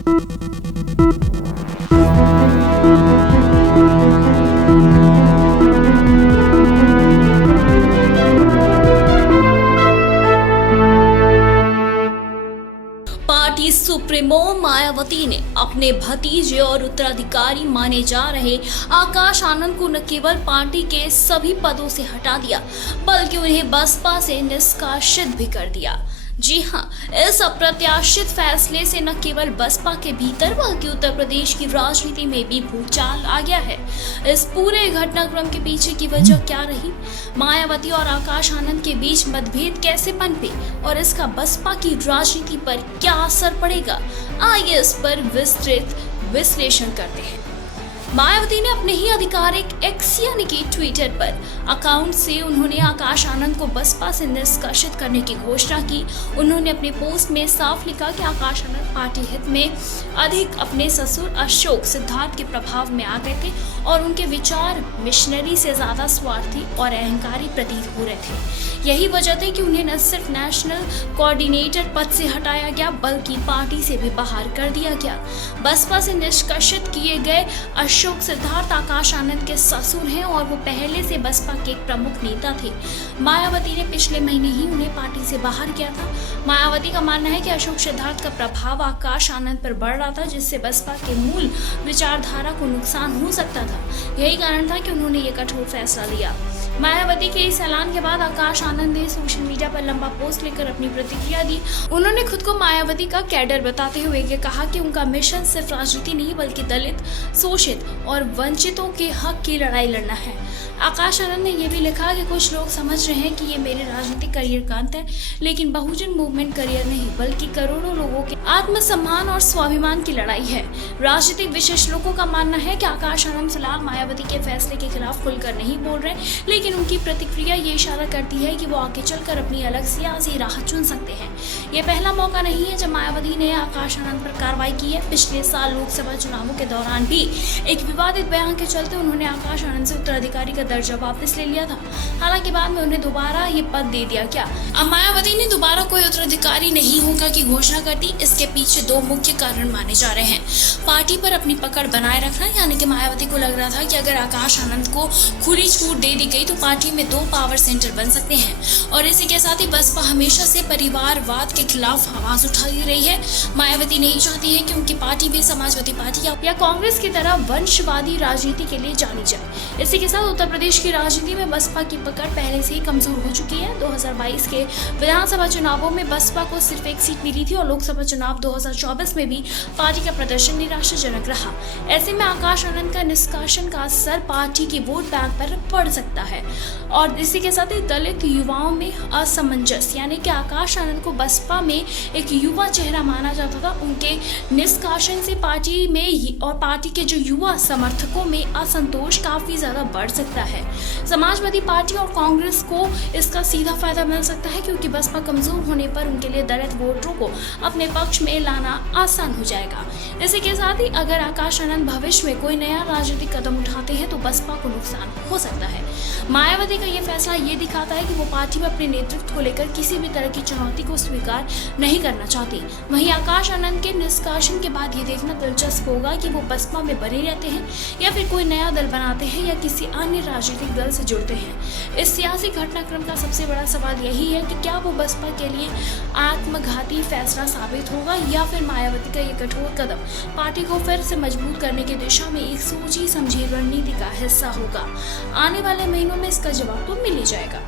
Party supremo Mayawati ने अपने भतीजे और उत्तराधिकारी माने जा रहे आकाश आनंद को न केवल पार्टी के सभी पदों से हटा दिया, बल्कि उन्हें बसपा से निष्कासित भी कर दिया। जी हां, इस अप्रत्याशित फैसले से न केवल बसपा के भीतर बल्कि उत्तर प्रदेश की राजनीति में भी भूचाल आ गया है। इस पूरे घटनाक्रम के पीछे की वजह क्या रही, मायावती और आकाश आनंद के बीच मतभेद कैसे पनपे और इसका बसपा की राजनीति पर क्या असर पड़ेगा, आइए इस पर विस्तृत विश्लेषण करते हैं। मायावती ने अपने ही आधिकारिक एक्स यानी कि ट्विटर पर अकाउंट से उन्होंने आकाश आनंद को बसपा से निष्कासित करने की घोषणा की। उन्होंने अपने पोस्ट में साफ लिखा कि आकाश आनंद पार्टी हित में अधिक अपने ससुर अशोक सिद्धार्थ के प्रभाव में आ गए थे और उनके विचार मिशनरी से ज्यादा स्वार्थी और अहंकारी प्रतीत हो रहे थे। यही वजह थी कि उन्हें न सिर्फ नेशनल कोऑर्डिनेटर पद से हटाया गया बल्कि पार्टी से भी बाहर कर दिया गया। बसपा से निष्कासित किए गए अशोक सिद्धार्थ आकाश आनंद के ससुर हैं और वो पहले से बसपा के एक प्रमुख नेता थे। मायावती ने पिछले महीने ही उन्हें पार्टी से बाहर किया था। मायावती का मानना है कि अशोक सिद्धार्थ का प्रभाव आकाश आनंद पर बढ़ रहा था, जिससे बसपा के मूल विचारधारा को नुकसान हो सकता था। यही कारण था कि उन्होंने ये कठोर फैसला लिया। मायावती के इस ऐलान के बाद आकाश आनंद ने सोशल मीडिया पर लंबा पोस्ट लेकर अपनी प्रतिक्रिया दी। उन्होंने खुद को मायावती का कैडर बताते हुए ये कहा कि उनका मिशन सिर्फ राजनीति नहीं बल्कि दलित, शोषित और वंचितों के हक की लड़ाई लड़ना है। आकाश आनंद ने यह भी लिखा कि कुछ लोग समझ रहे हैं कि ये मेरे राजनीतिक करियर का अंत है, लेकिन बहुजन मूवमेंट करियर नहीं बल्कि करोड़ों लोगों के आत्मसम्मान और स्वाभिमान की लड़ाई है। राजनीतिक विशेष लोगों का मानना है कि आकाश आनंद फिलहाल मायावती के फैसले के खिलाफ खुलकर नहीं बोल रहे, लेकिन उनकी प्रतिक्रिया ये इशारा करती है कि वो आगे चलकर अपनी अलग सियासी राह चुन सकते हैं। ये पहला मौका नहीं है जब मायावती ने आकाश आनंद पर कार्रवाई की है। पिछले साल लोकसभा चुनावों के दौरान भी एक विवादित बयान के चलते उन्होंने आकाश आनंद से उत्तराधिकारी का दर्जा वापस ले लिया था। हालांकि बाद में उन्हें दोबारा ये पद दे दिया गया। अब मायावती ने दोबारा कोई उत्तराधिकारी नहीं होगा की घोषणा कर दी। इसके पीछे दो मुख्य कारण माने जा रहे हैं। पार्टी पर अपनी पकड़ बनाए रखना, यानी कि मायावती को लग रहा था कि अगर आकाश आनंद को खुली छूट दे दी गई तो पार्टी में दो पावर सेंटर बन सकते हैं, और इसी के साथ ही बसपा हमेशा से परिवारवाद के खिलाफ आवाज उठाती रही है। मायावती नहीं चाहती है कि उनकी पार्टी भी समाजवादी पार्टी या कांग्रेस की तरह वंशवादी राजनीति के लिए जानी जाए। इसी के साथ उत्तर प्रदेश की राजनीति में बसपा की पकड़ पहले से ही कमजोर हो चुकी है। 2022 के विधानसभा चुनावों में बसपा को सिर्फ एक सीट मिली थी और लोकसभा चुनाव 2024 में भी पार्टी का प्रदर्शन निराशाजनक रहा। ऐसे में आकाश आनंद का निष्कासन का असर पार्टी की वोट बैंक पर पड़ सकता है। और इसी के साथ ही दलित युवाओं में असमंजस, यानी कि आकाश आनंद को बसपा में एक युवा चेहरा माना जाता था, उनके निष्कासन से पार्टी में और पार्टी के जो युवा समर्थकों में असंतोष काफी ज्यादा बढ़ सकता है। समाजवादी पार्टी और कांग्रेस को इसका सीधा फायदा मिल सकता है, क्योंकि बसपा कमजोर होने पर उनके लिए दलित वोटरों को अपने पक्ष में लाना आसान हो जाएगा। इसी के साथ ही अगर आकाश आनंद भविष्य में कोई नया राजनीतिक कदम उठाते हैं तो बसपा को नुकसान हो सकता है। मायावती का ये फैसला ये दिखाता है कि वो पार्टी में अपने नेतृत्व को लेकर किसी भी तरह की चुनौती को स्वीकार नहीं करना चाहती। वहीं आकाश आनंद के निष्कासन के बाद ये देखना दिलचस्प होगा कि वो बसपा में बने रहते हैं या फिर कोई नया दल बनाते हैं या किसी अन्य राजनीतिक दल से जुड़ते हैं। इस सियासी घटनाक्रम का सबसे बड़ा सवाल यही है कि क्या वो बसपा के लिए आत्मघाती फैसला साबित होगा या फिर मायावती का ये कठोर कदम पार्टी को फिर से मजबूत करने की दिशा में एक सोची समझी रणनीति का हिस्सा होगा। आने वाले महीनों में इसका जवाब तो मिल ही जाएगा।